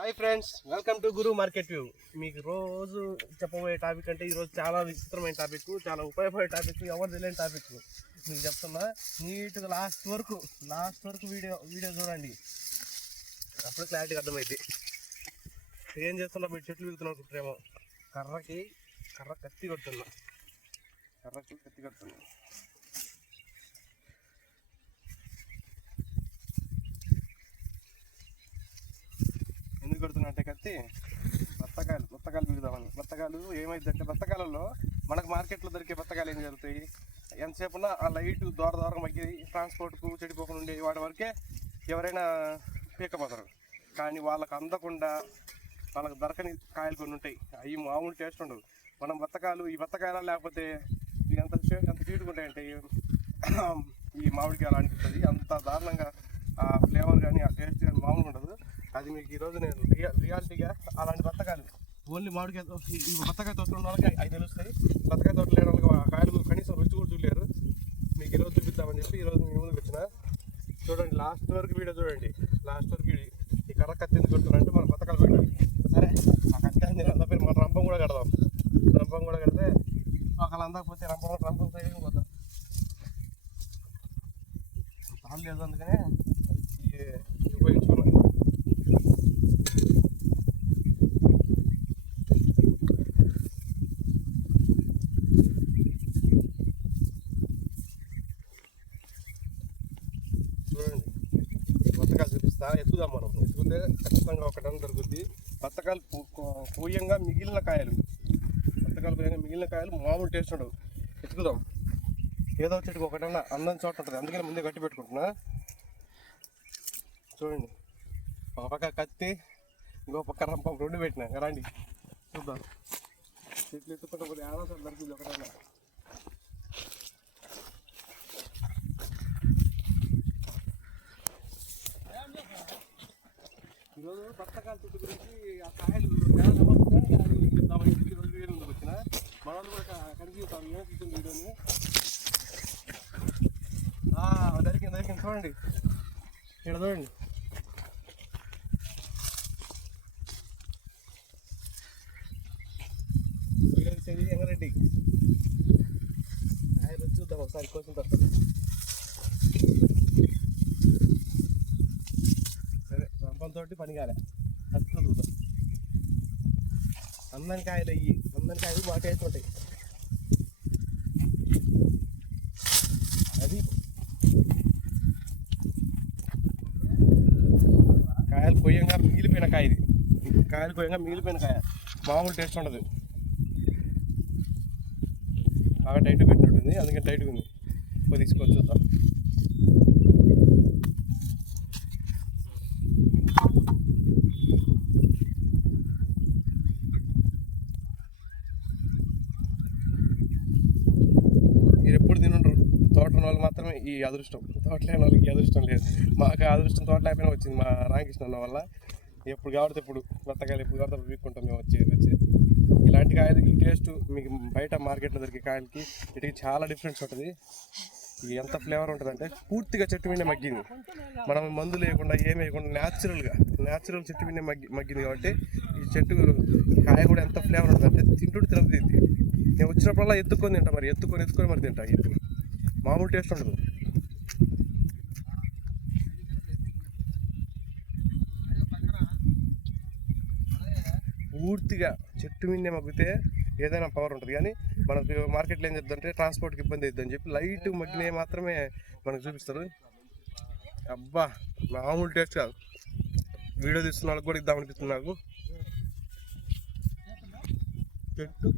Hi friends welcome to Guru market view. మీకు రోజు చెప్పబోయే టాపిక్ అంటే ఈరోజు చాలా విచిత్రమైన టాపిక్ చాలా ఉపయోగపడే టాపిక్ ఎవరు తెలియని టాపిక్. మీకు చెప్తున్నా నీట్గా లాస్ట్ వరకు లాస్ట్ వరకు వీడియో వీడియో చూడండి. అప్పుడు క్లారిటీగా అర్థమైంది ఏం చేస్తున్నా మీరు చెట్లు వెళ్తున్నా అనుకుంటారేమో కర్రకి కర్ర కత్తి కొడుతున్నా. కర్రకి కత్తి కొడుతున్నా ఎందుకు కొడుతున్నా బత్తకాయలు బత్తకాయలు పెడదామని బత్తకాయలు ఏమైందంటే బత్తకాయలలో మనకు మార్కెట్లో దొరికే బత్తకాయలు ఏం జరుగుతాయి? ఎంతసేపు ఉన్నా ఆ లైట్ దూర దూరం మగ్గి ట్రాన్స్పోర్ట్కు చెడిపోకుండా ఉండే వాటి వరకే ఎవరైనా పీకపోతారు కానీ వాళ్ళకు అందకుండా వాళ్ళకి దొరకని కాయలు కొన్ని ఉంటాయి. అవి మామూలు టేస్ట్ ఉండదు. మనం బత్తకాయలు ఈ బత్తకాయలు లేకపోతే ఇవి ఎంత చే- ఎంత చీటుకుంటాయంటే ఈ మామిడికాయలు అనిపిస్తుంది. అంత దారుణంగా ఆ ఫ్లేవర్ కానీ ఆ టేస్ట్ కానీ మామూలుగా ఉండదు అది మీకు ఈరోజు నేను రియా రియాలిటీగా అలాంటి బత్తకాయలు ఓన్లీ మామిడికాయ ఈ బత్తకాయ తోటలు ఉన్న వాళ్ళకి అవి తెలుస్తాయి. బత్తకాయ తోటలు లేని వాళ్ళకి ఆ కాయలు కనీసం రుచి కూడా చూడలేరు. మీకు ఈరోజు చూపిద్దామని చెప్పి ఈరోజు మీ ముందుకు వచ్చిన. చూడండి లాస్ట్ వరకు వీడియో చూడండి. లాస్ట్ వరకు ఈ కర్ర కత్తి ఎందుకు కొడుతున్నారంటే మన బత్తకాయలు పెట్టాలి సరే ఆ కత్తి అంది అంత పేరు మన రంపం కూడా కడదాం. రంపం కూడా కడితే ఒకళ్ళు అందకపోతే రంపం రంపం సైడ్ పోతాం. తాళ్ళు లేదు అందుకనే ఈ- ఇది ఉపయోగించుకున్నాను చూడండి బత్తకాయలు చూపిస్తా ఎత్తుదాం మనం. ఎత్తుకుతే ఖచ్చితంగా ఒకటం టన్ దొరుకుద్ది. బత్తకాయలు పూయంగా మిగిలిన కాయలు. బతకాలు పూయంగా మిగిలిన కాయలు మామూలు టేస్ట్ ఉండవు. ఎత్తుకుదాం. ఏదో చెట్టుకు ఒకటన్నా అందం చోట ఉంటుంది. అందుకని ముందే కట్టి పెట్టుకుంటున్నా. చూడండి. ఒక పక్క కత్తి ఇంకో పక్క రంపం రెండు పెట్టినా. రండి. చూద్దాం. చెట్లు ఎత్తుకుంటే కొద్దిగా ఆలోచన దొరికింది ఒకటన్నా. ఈరోజు చెట్టు గురించి ఆ కాయలు నేల రెండు వేలు వచ్చిన మన వాళ్ళు కూడా కనిపిస్తాం ఏం వీడియోని దొరికింది దొరికింది చూడండి ఇక్కడ చూడండి వీడియో ఎంగరెడ్డి ఆయన వచ్చి చూద్దాం ఒకసారి కోసం తర్వాత సరే తోటి పని కాలే. కత్తితో చూద్దాం. అందరి కాయలు అయ్యి అందరి కాయలు బాగా టేస్ట్ ఉంటాయి అది కాయలు కొయ్యంగా మిగిలిపోయిన కాయ ఇది. కాయలు కొయ్యంగా మిగిలిపోయిన కాయ. మామూలు టేస్ట్ ఉండదు. బాగా టైట్ పెట్టినట్టుంది. అందుకని టైట్గా ఉంది. పోయి తీసుకొని చూద్దాం మీరు ఎప్పుడు తినుండ్రు తోట ఉన్న వాళ్ళు మాత్రమే ఈ అదృష్టం. తోటలేని వాళ్ళకి ఈ అదృష్టం లేదు. మాకు అదృష్టం తోటలేకపోయినా వచ్చింది మా రామకృష్ణ అన్న వల్ల. ఎప్పుడు కాబట్టి ఇప్పుడు బత్తకాయలు ఎప్పుడు కాబట్టి వీక్కుంటాం మేము వచ్చి వచ్చి. ఇలాంటి కాయలు ఈ టేస్ట్ మీకు బయట మార్కెట్లో దొరికే కాయలకి వీటికి చాలా డిఫరెన్స్ ఉంటుంది. ఇది ఎంత ఫ్లేవర్ ఉంటుందంటే పూర్తిగా చెట్టు మీద మగ్గింది. మనం మందు లేకుండా ఏం వేయకుండా న్యాచురల్గా న్యాచురల్ చెట్టు మీద మగ్గి మగ్గింది కాబట్టి ఈ చెట్టు కాయ కూడా ఎంత ఫ్లేవర్ ఉంటుందంటే తింటుంటే తినది నేను వచ్చినప్పుడల్లా ఎత్తుకొని తింటా మరి ఎత్తుకొని ఎత్తుకొని మరి తింటా ఎత్తు మామూలు టేస్ట్ ఉండదు. పూర్తిగా చెట్టు మీదే మగ్గితే ఏదైనా పవర్ ఉంటుంది. కానీ మనకు మార్కెట్లో ఏం చెప్తుంటే ట్రాన్స్పోర్ట్కి ఇబ్బంది అవుతుంది అని చెప్పి లైట్ మగ్గినవి మాత్రమే మనకు చూపిస్తారు. అబ్బా మామూలు టేస్ట్ కాదు. వీడియో తీస్తున్న వాళ్ళకి కూడా ఇద్దామనిపిస్తుంది నాకు. చెట్టు.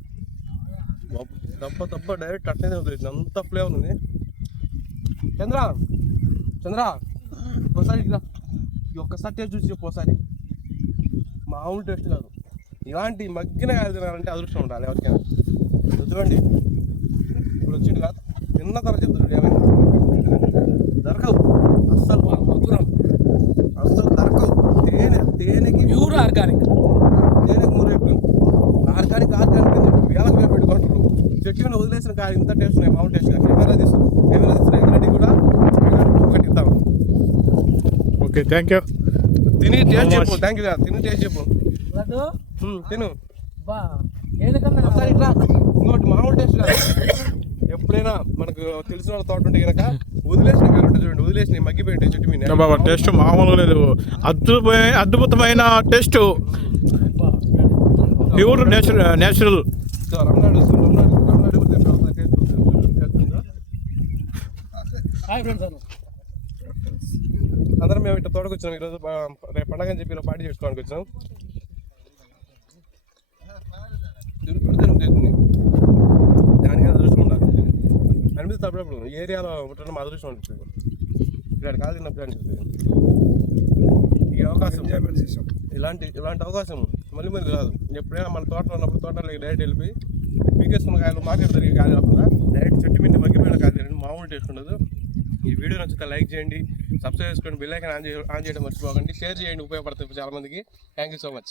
దప్ప దప్ప డైరెక్ట్ అట్లనే వదిలేదు అంత ఫ్లేవర్ ఉంది. చంద్ర చంద్ర ఒకసారి ఇట్లా ఈ ఒక్కసారి టేస్ట్ చూసి చెప్పు ఒకసారి మామూలు టేస్ట్ కాదు. ఇలాంటి మగ్గిన కాయలు తినాలంటే అదృష్టం ఉండాలి ఎవరికైనా చూడండి ఇప్పుడు వచ్చిండు కాదు. తిన్న తర్వాత చెప్తున్నాడు ఏమైనా దొరకవు. అస్సలు మధురం. అస్సలు దొరకవు. తేనె తేనెకి ప్యూర్ ఆర్గానిక్. తేనెకి మురేపు ఆర్గానిక్ ఆర్గానిక్ వేలకు వేలు పెట్టుకుంటారు చెట్టు మీద వదిలేసిన కాయ ఇంత టేస్ట్ ఉన్నాయి మామూలు టేస్ట్ కెమెరా తీసు కెమెరా తీసిన ఎగరెడ్డి కూడా ఒకటి ఇద్దాం. ఓకే థ్యాంక్ యూ తిని టేస్ట్ చెప్పు థ్యాంక్ యూ తిని టేస్ట్ చెప్పు. తిను. ఒకసారి ఇట్లా ఇంకోటి మామూలు టేస్ట్ కాదు. ఎప్పుడైనా మనకు తెలిసిన వాళ్ళ తోట ఉంటే కనుక వదిలేసిన కాబట్టి చూడండి వదిలేసిన మగ్గిపోయి ఉంటాయి చెట్టు మీద. బాబా టేస్ట్ మామూలుగా లేదు. అద్భుతమైన అద్భుతమైన టేస్ట్. ప్యూర్ నేచురల్ నేచురల్ చూద్దాం. టేస్ట్ ఉందా? హాయ్ ఫ్రెండ్స్ అందరం. మేము ఇట్లా తోటకు వచ్చినాం. ఈరోజు రేపు పండగ అని చెప్పి ఇలా పార్టీ చేసుకోవడానికి వచ్చాం తిరుగుడు తిరుగుతుంది దానికి అదృష్టం ఉండాలి. అనిపిస్తుంది అప్పుడప్పుడు ఏరియాలో ఉండడం మా అదృష్టం అనిపిస్తుంది. ఇక్కడ కాదు తిన్నప్పుడు అనిపిస్తుంది ఈ అవకాశం. ఇలాంటి ఇలాంటి అవకాశం మళ్ళీ మళ్ళీ రాదు. ఎప్పుడైనా మన తోటలో ఉన్నప్పుడు తోటలో డైరెక్ట్ వెళ్ళిపోయి పీకేసుకున్న కాయలు మార్కెట్ జరిగే కాయలు కాకుండా డైరెక్ట్ చెట్టు మీద మగ్గిపోయిన కాయలు తినండి మామూలు టేస్ట్ ఉండదు. ఈ వీడియో నచ్చితే లైక్ చేయండి సబ్స్క్రైబ్ చేసుకోండి బెల్ ఐకాన్ ఆన్ చేయ ఆన్ చేయడం మర్చిపోకండి. షేర్ చేయండి ఉపయోగపడుతుంది చాలా మందికి. Thank you so much